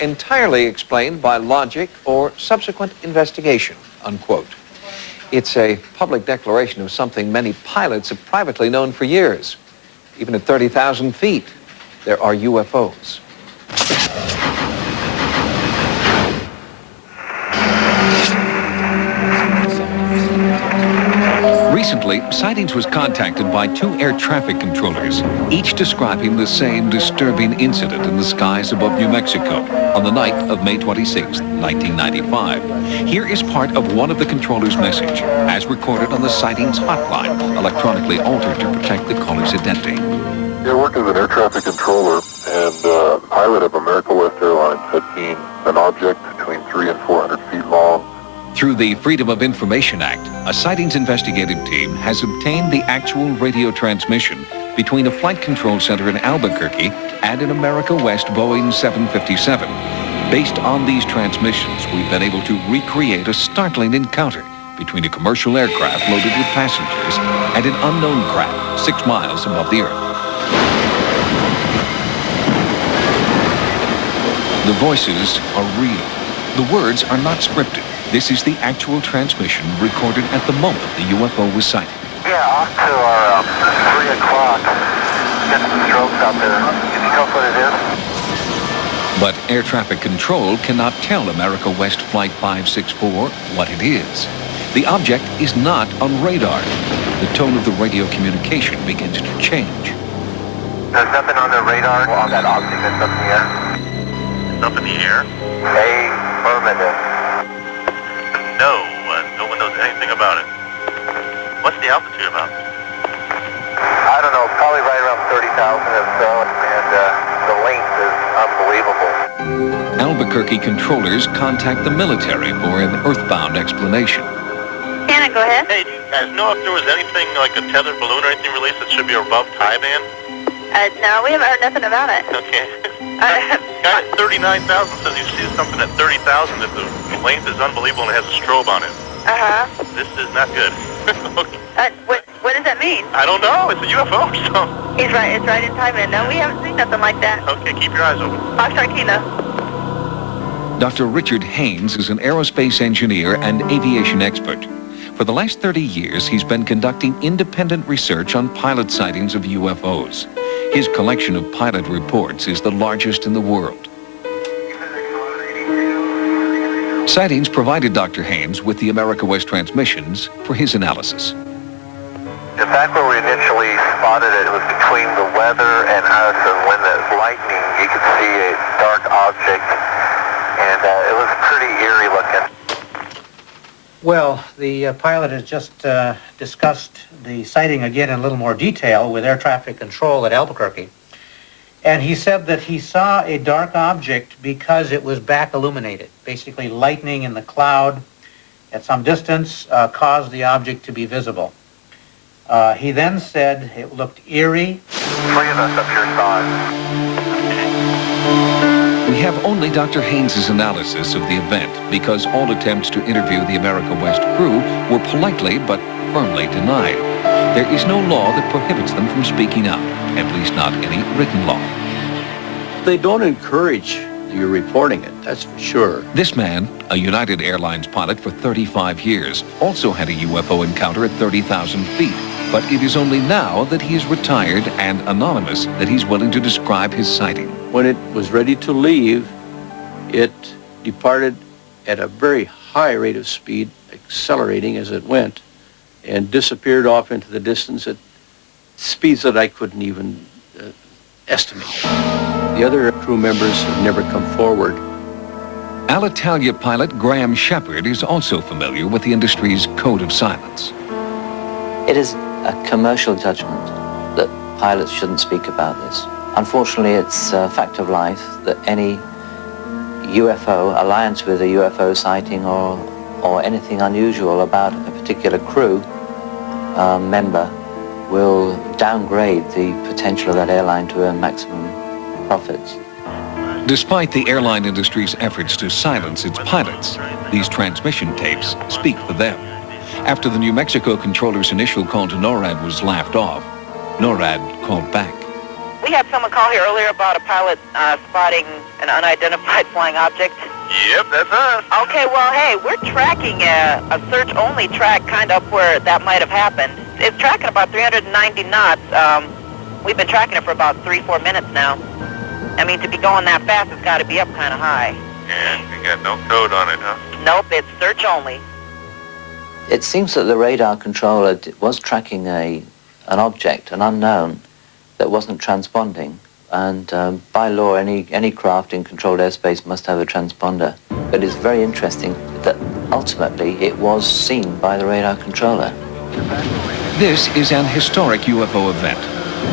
entirely explained by logic or subsequent investigation, unquote. It's a public declaration of something many pilots have privately known for years. Even at 30,000 feet, there are UFOs. Recently, Sightings was contacted by 2 air traffic controllers, each describing the same disturbing incident in the skies above New Mexico on the night of May 26, 1995. Here is part of one of the controllers' message, as recorded on the Sightings hotline, electronically altered to protect the caller's identity. Yeah, I work as an air traffic controller, and the pilot of America West Airlines had seen an object between 300 and 400 feet long. Through the Freedom of Information Act, a Sightings investigative team has obtained the actual radio transmission between a flight control center in Albuquerque and an America West Boeing 757. Based on these transmissions, we've been able to recreate a startling encounter between a commercial aircraft loaded with passengers and an unknown craft 6 miles above the Earth. The voices are real. The words are not scripted. This is the actual transmission recorded at the moment the UFO was sighted. Yeah, off to our 3 o'clock. Get some strobes out there. Can you tell us what it is? But air traffic control cannot tell America West Flight 564 what it is. The object is not on radar. The tone of the radio communication begins to change. There's nothing on the radar on that object that's up in the air? It's up in the air? Affirmative. No, no one knows anything about it. What's the altitude about? I don't know, probably right around 30,000 or so, and the length is unbelievable. Albuquerque controllers contact the military for an earthbound explanation. Anna, go ahead. Hey, do you guys know if there was anything like a tethered balloon or anything released that should be above tie band? No, we haven't heard nothing about it. Okay. Guy at 39,000 says he sees something at 30,000 that the length is unbelievable and it has a strobe on it. Uh-huh. This is not good. Okay. What does that mean? I don't know. It's a UFO, so... He's right. It's right in time. No, we haven't seen nothing like that. Okay, keep your eyes open. Foxtrot Kilo. Dr. Richard Haynes is an aerospace engineer and aviation expert. For the last 30 years, he's been conducting independent research on pilot sightings of UFOs. His collection of pilot reports is the largest in the world. Sightings provided Dr. Haynes with the America West transmissions for his analysis. In fact, where we initially spotted it, it was between the weather and us, and when the lightning, you could see a dark object, and it was pretty eerie looking. Well, the pilot has just discussed the sighting again in a little more detail with air traffic control at Albuquerque. And he said that he saw a dark object because it was back illuminated. Basically, lightning in the cloud at some distance caused the object to be visible. He then said it looked eerie. 3 of us up here saw it. We have only Dr. Haynes' analysis of the event because all attempts to interview the America West crew were politely but firmly denied. There is no law that prohibits them from speaking out, at least not any written law. They don't encourage you reporting it, that's for sure. This man, a United Airlines pilot for 35 years, also had a UFO encounter at 30,000 feet. But it is only now that he is retired and anonymous that he's willing to describe his sighting. When it was ready to leave, it departed at a very high rate of speed, accelerating as it went, and disappeared off into the distance at speeds that I couldn't even estimate. The other crew members have never come forward. Alitalia pilot Graham Shepard is also familiar with the industry's code of silence. It is a commercial judgment that pilots shouldn't speak about this. Unfortunately, it's a fact of life that any UFO, alliance with a UFO sighting or anything unusual about a particular crew member will downgrade the potential of that airline to earn maximum profits. Despite the airline industry's efforts to silence its pilots, these transmission tapes speak for them. After the New Mexico controller's initial call to NORAD was laughed off, NORAD called back. We had someone call here earlier about a pilot spotting an unidentified flying object. Yep, that's us. Okay, well, hey, we're tracking a search-only track kind of up where that might have happened. It's tracking about 390 knots. We've been tracking it for about 3-4 minutes now. I mean, to be going that fast, it's got to be up kind of high. Yeah, you got no code on it, huh? Nope, it's search-only. It seems that the radar controller was tracking an object, an unknown, that wasn't transponding. And by law, any craft in controlled airspace must have a transponder. But it's very interesting that ultimately it was seen by the radar controller. This is an historic UFO event.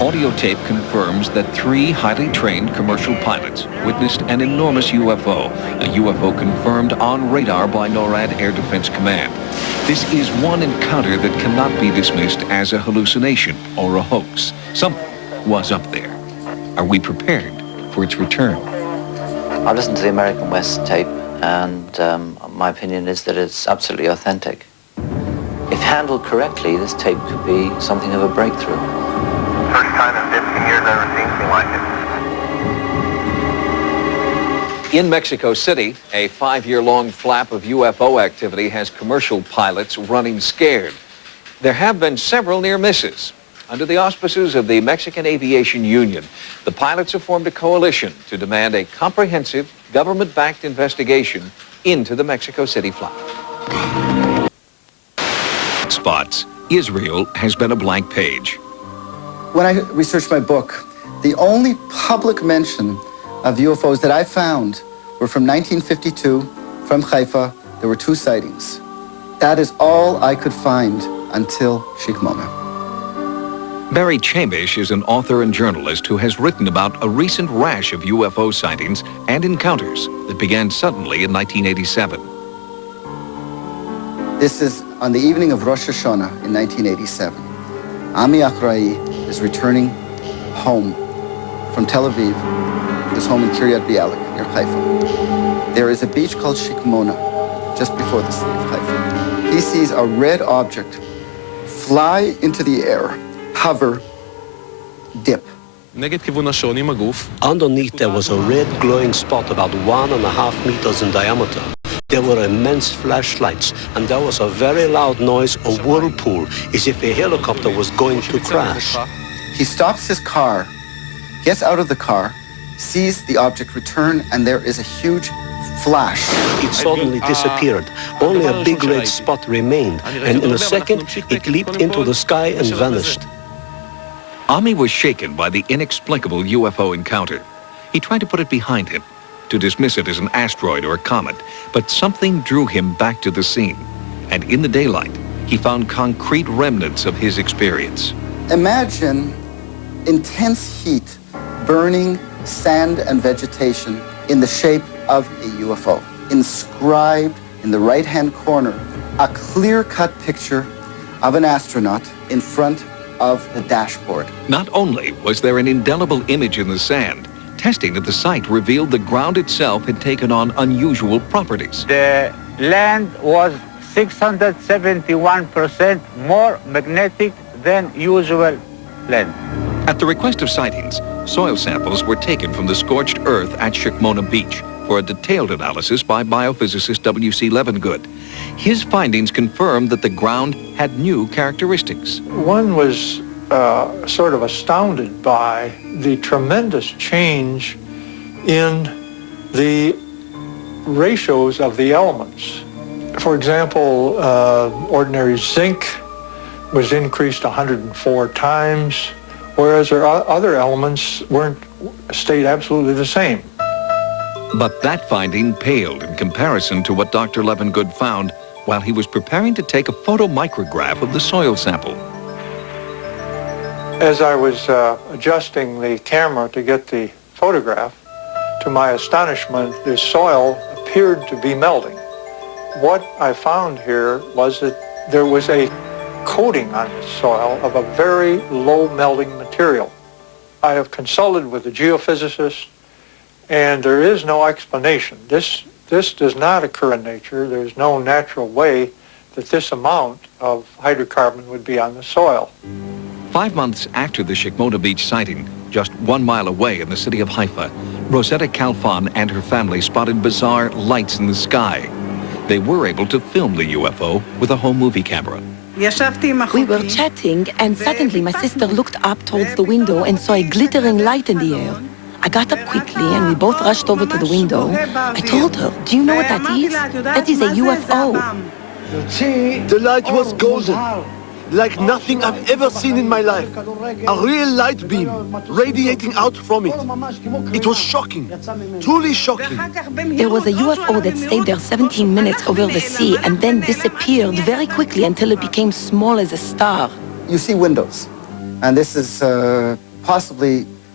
Audio tape confirms that 3 highly trained commercial pilots witnessed an enormous UFO, a UFO confirmed on radar by NORAD Air Defense Command. This is one encounter that cannot be dismissed as a hallucination or a hoax. Something was up there. Are we prepared for its return? I've listened to the American West tape, and my opinion is that it's absolutely authentic. If handled correctly, this tape could be something of a breakthrough. First time in 15 years I've ever seen anything like it. In Mexico City, a 5-year-long flap of UFO activity has commercial pilots running scared. There have been several near misses. Under the auspices of the Mexican Aviation Union, the pilots have formed a coalition to demand a comprehensive, government-backed investigation into the Mexico City flap. Spots, Israel has been a blank page. When I researched my book, the only public mention of UFOs that I found were from 1952, from Haifa. There were 2 sightings. That is all I could find until Sheikh Mona. Barry Chamish is an author and journalist who has written about a recent rash of UFO sightings and encounters that began suddenly in 1987. This is on the evening of Rosh Hashanah in 1987. Ami Akrai is returning home from Tel Aviv, his home in Kiryat Bialik, near Haifa. There is a beach called Sheikh Mona, just before the city of Haifa. He sees a red object fly into the air, hover, dip. Underneath there was a red glowing spot about 1.5 meters in diameter. There were immense flashlights, and there was a very loud noise, a whirlpool, as if a helicopter was going to crash. He stops his car, gets out of the car, sees the object return, and there is a huge flash. It suddenly disappeared. Only a big red spot remained, and in a second, it leaped into the sky and vanished. Ami was shaken by the inexplicable UFO encounter. He tried to put it behind him, to dismiss it as an asteroid or a comet, but something drew him back to the scene. And in the daylight, he found concrete remnants of his experience. Imagine intense heat burning sand and vegetation in the shape of a UFO. Inscribed in the right-hand corner, a clear-cut picture of an astronaut in front of the dashboard. Not only was there an indelible image in the sand, testing at the site revealed the ground itself had taken on unusual properties. The land was 671% more magnetic than usual land. At the request of Sightings, soil samples were taken from the scorched earth at Sheikh Mona Beach for a detailed analysis by biophysicist W.C. Levengood. His findings confirmed that the ground had new characteristics. One was sort of astounded by the tremendous change in the ratios of the elements. For example, ordinary zinc was increased 104 times, whereas our other elements stayed absolutely the same. But that finding paled in comparison to what Dr. Levengood found while he was preparing to take a photomicrograph of the soil sample. As I was adjusting the camera to get the photograph, to my astonishment, the soil appeared to be melting. What I found here was that there was a coating on the soil of a very low melting material. I have consulted with a geophysicist, and there is no explanation. This does not occur in nature. There's no natural way that this amount of hydrocarbon would be on the soil. 5 months after the Sheikh Mona Beach sighting, Just 1 mile away in the city of Haifa, Rosetta Kalfan and her family spotted bizarre lights in the sky. They were able to film the UFO with a home movie camera. We were chatting, and suddenly my sister looked up towards the window and saw a glittering light in the air. I got up quickly, and we both rushed over to the window. I told her, "Do you know what that is? That is a UFO." The light was golden, like nothing I've ever seen in my life. A real light beam radiating out from it. It was shocking, truly shocking. There was a UFO that stayed there 17 minutes over the sea and then disappeared very quickly until it became small as a star. You see windows, and this is possibly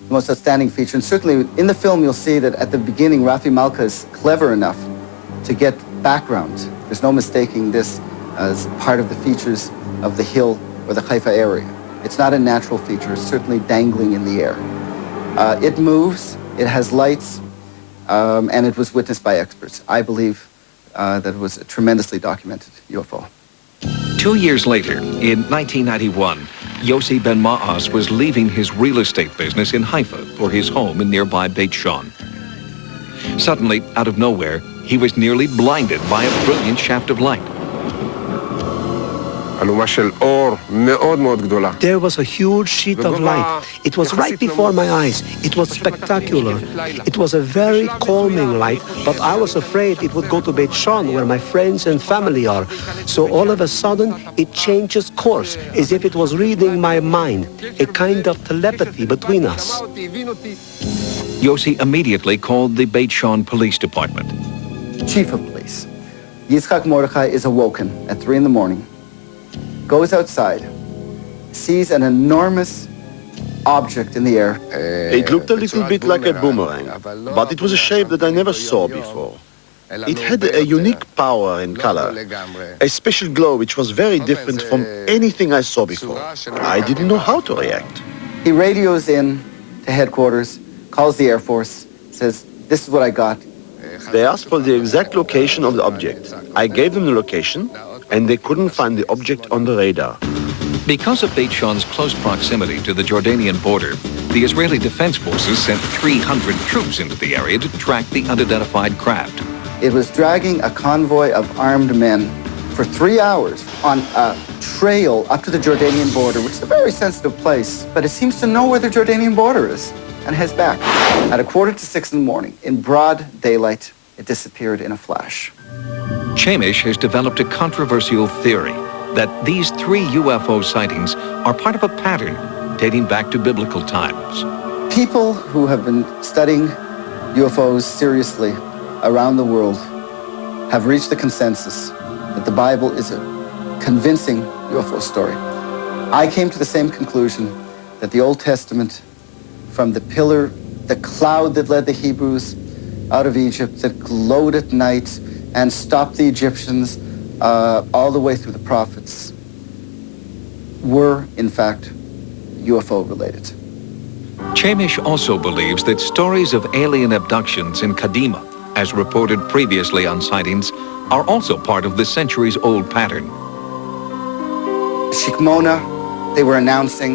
the most outstanding feature. And certainly in the film, you'll see that at the beginning, Rafi Malka is clever enough to get background. There's no mistaking this as part of the features of the hill or the Haifa area. It's not a natural feature, it's certainly dangling in the air. It moves, it has lights, and it was witnessed by experts. I believe that it was a tremendously documented UFO. 2 years later, in 1991, Yossi Ben Maas was leaving his real estate business in Haifa for his home in nearby Beit Shan. Suddenly, out of nowhere, he was nearly blinded by a brilliant shaft of light. There was a huge sheet of light. It was right before my eyes. It was spectacular. It was a very calming light, but I was afraid it would go to Beit Shan, where my friends and family are. So all of a sudden, it changes course, as if it was reading my mind, a kind of telepathy between us. Yossi immediately called the Beit Shan Police Department. Chief of Police, Yitzchak Mordechai, is awoken at 3 in the morning, goes outside, sees an enormous object in the air. It looked a little bit like a boomerang, but it was a shape that I never saw before. It had a unique power and color, a special glow which was very different from anything I saw before. I didn't know how to react. He radios in to headquarters, calls the Air Force, says, "This is what I got." They asked for the exact location of the object. I gave them the location, and they couldn't find the object on the radar. Because of Beit Shan's close proximity to the Jordanian border, the Israeli Defense Forces sent 300 troops into the area to track the unidentified craft. It was dragging a convoy of armed men for 3 hours on a trail up to the Jordanian border, which is a very sensitive place, but it seems to know where the Jordanian border is, and heads back. At 5:45 in the morning, in broad daylight, it disappeared in a flash. Chamish has developed a controversial theory that these 3 UFO sightings are part of a pattern dating back to biblical times. People who have been studying UFOs seriously around the world have reached the consensus that the Bible is a convincing UFO story. I came to the same conclusion that the Old Testament, from the pillar, the cloud that led the Hebrews out of Egypt, that glowed at night and stopped the Egyptians, all the way through the prophets, were, in fact, UFO related. Chamish also believes that stories of alien abductions in Kadima, as reported previously on Sightings, are also part of the centuries-old pattern. Shikmona, they were announcing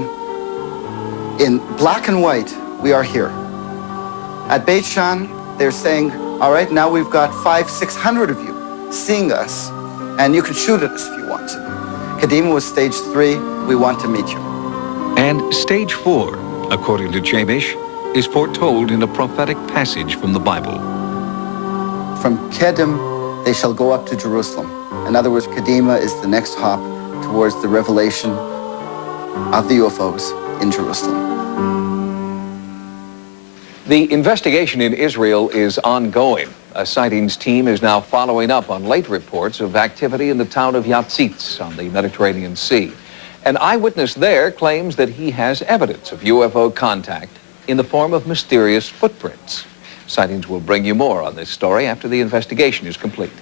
in black and white, "We are here." At Beit Shan, they're saying, "All right, now we've got 500-600 of you seeing us, and you can shoot at us if you want to." Kadima was stage 3, "We want to meet you." And stage 4, according to Chamish, is foretold in a prophetic passage from the Bible. From Kedem, they shall go up to Jerusalem. In other words, Kadima is the next hop towards the revelation of the UFOs in Jerusalem. The investigation in Israel is ongoing. A Sightings team is now following up on late reports of activity in the town of Yatzitz on the Mediterranean Sea. An eyewitness there claims that he has evidence of UFO contact in the form of mysterious footprints. Sightings will bring you more on this story after the investigation is complete.